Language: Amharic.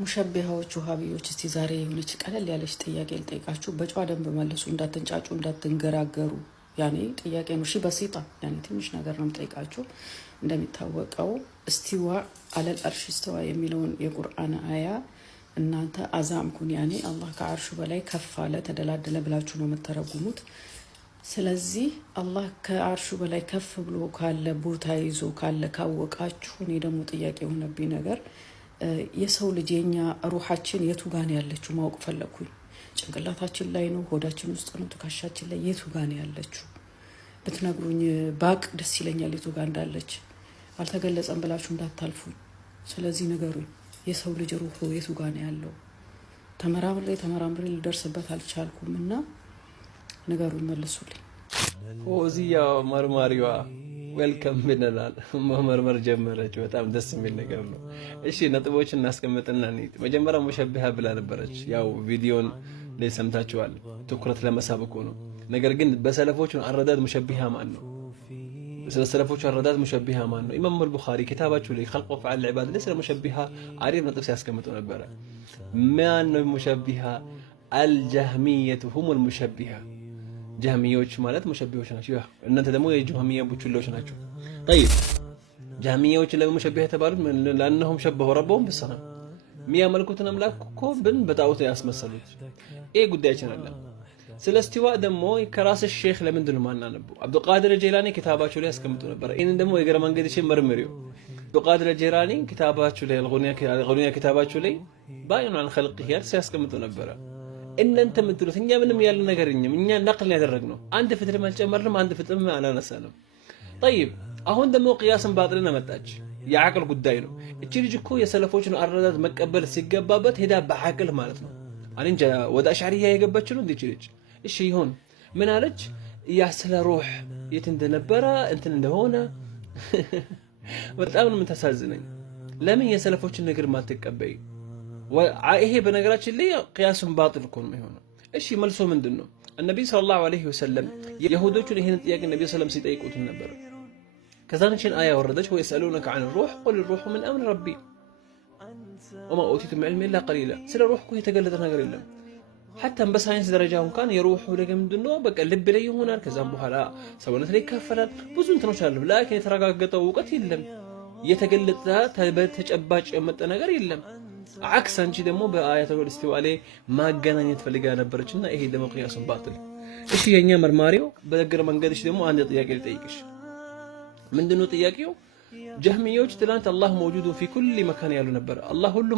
ሙሸቢሃዎች ወሃቢዎች እስቲ ዛሬ የሆነች ቀለል ያለች ጥያቄ ልጠይቃችሁ። በጨዋ ደንብ መልሱ፣ እንዳትንጫጩ እንዳትንገራገሩ። ያኔ ጥያቄ ነው። እሺ በሲጣ ያኔ ትንሽ ነገር ነው የምጠይቃችሁ። እንደሚታወቀው እስቲዋ አለል አርሽ እስተዋ የሚለውን የቁርአን አያ እናንተ አዛምኩን ያኔ አላህ ከአርሹ በላይ ከፍ አለ ተደላደለ ብላችሁ ነው የምትተረጉሙት። ስለዚህ አላህ ከአርሹ በላይ ከፍ ብሎ ካለ ቦታ ይዞ ካለ ካወቃችሁ፣ እኔ ደግሞ ጥያቄ የሆነብኝ ነገር የሰው ልጅ የኛ ሩሃችን የቱ ጋር ነው ያለችው ማወቅ ፈለኩኝ። ጭንቅላታችን ላይ ነው፣ ሆዳችን ውስጥ ነው፣ ትከሻችን ላይ የቱ ጋር ነው ያለችው ብትነግሩኝ ባቅ ደስ ይለኛል። የቱ ጋር እንዳለች አልተገለጸም ብላችሁ እንዳታልፉ። ስለዚህ ንገሩኝ፣ የሰው ልጅ ሩሁ የቱ ጋር ነው ያለው? ተመራምሬ ልደርስበት አልቻልኩም እና ንገሩኝ፣ መልሱልኝ። ኦዚያ መርማሪዋ ዌልከም ብለናል። መመርመር ጀመረች። በጣም ደስ የሚል ነገር ነው። እሺ ነጥቦችን እናስቀምጥና እንሂድ። መጀመሪያ ሙሸቢሃ ብላ ነበረች። ያው ቪዲዮን ላይ ሰምታችኋል። ትኩረት ለመሳብ እኮ ነው። ነገር ግን በሰለፎቹ አረዳድ ሙሸቢሃ ማን ነው? ስለ ሰለፎቹ አረዳድ ሙሸቢሃ ማን ነው? ኢማም አልቡኻሪ ኪታባቸው ላይ ኸልቅ ወፍዓል ዒባድ ላይ ስለ ሙሸቢሃ አሪፍ ነጥብ ሲያስቀምጡ ነበረ። ማን ነው ሙሸቢሃ? አልጀህሚየቱ ሁሙል ሙሸቢሃ። ጀህሚዮች ማለት ሙሸቢሆች ናቸው። እናንተ ደግሞ የጀህሚያ ቡችሎች ናቸው። طيب ጀህሚዮች ለምን ሙሸቢህ የተባሉት? ለአንهم شبهوا ربهم بالصنم የሚያመልኩትን አምላክ እኮ በጣዖት ያስመሰሉት። ይሄ ጉዳያችን አለ። ስለ እስቲዋ ደግሞ ከራስ ሼክ ለምንድን ነው ማናነበው? አብዱልቃድር ጀላኒ ኪታባቸው ላይ ያስቀምጡ ነበር። ይሄን ደግሞ የገረ መንገድሽ መርምሪው። አብዱልቃድር ጀላኒ ኪታባቸው ላይ አልጉኒያ ኪታባቸው ላይ ባይኑ عن خلقه ያስቀምጡ ነበር። እናንተ የምትሉት እኛ ምንም ያለ ነገር የለም። እኛ ነቅል ያደረግነው አንድ ፍጥር አልጨመርንም፣ አንድ ፍጥር አላነሳንም። طيب አሁን ደግሞ ቅያስን ባጥልና መጣች። የዓቅል ጉዳይ ነው። እቺ ልጅ እኮ የሰለፎችን አረዳድ መቀበል ሲገባበት ሄዳ በዓቅል ማለት ነው አንንጀ ወደ አሽዓሪያ የገባች ነው እንዴ ልጅ? እሺ ይሁን ምን አለች? ያ ስለ ሩህ የት እንደነበረ እንትን እንደሆነ በጣም ነው የምታሳዝነኝ። ለምን የሰለፎችን ነገር ማትቀበይ? ይሄ በነገራችን ላይ ቅያስን ባጥል እኮ ነው የሚሆነው። እሺ መልሶ ምንድነው? ነብዩ ሰለላሁ ዐለይሂ ወሰለም የሁዶቹን ይሄን ጥያቄ ነብዩ ሰለላሁ ዐለይሂ ወሰለም ሲጠይቁት ነበር። ከዛንችን አያ ወረደች። ወይሰሉነከ ዐን ሩህ ቁል ሩህ ምን አምር ረቢ ወማ ኡቲቱ ሚን ዒልሚ ኢላ ቀሊላ። ስለ ሩህ እኮ የተገለጠ ነገር የለም። ሐታም በሳይንስ ደረጃ እንኳን የሩህ ነገር ምንድነው? በቃ ልብ ላይ ይሆናል፣ ከዛም በኋላ ሰውነት ላይ ይከፈላል። ብዙ እንትኖች አሉ። ላኪን የተረጋገጠው እውቀት የለም። የተገለጠ በተጨባጭ የመጣ ነገር የለም። عكس አንቺ ደግሞ በአያተል እስቲዋ ላይ ማገናኘት ፈልጋ ነበርችና ይሄ ደግሞ ቅያስን ባጥል። እሺ የኛ መርማሪው በእግረ መንገድሽ ደግሞ አንድ ጥያቄ ልጠይቅሽ። ምንድነው ጥያቄው? ጀህሚዮች ትላንት አላህ መውጁዱ ፊ ኩሊ መካን ያሉ ነበር። አላህ ሁሉ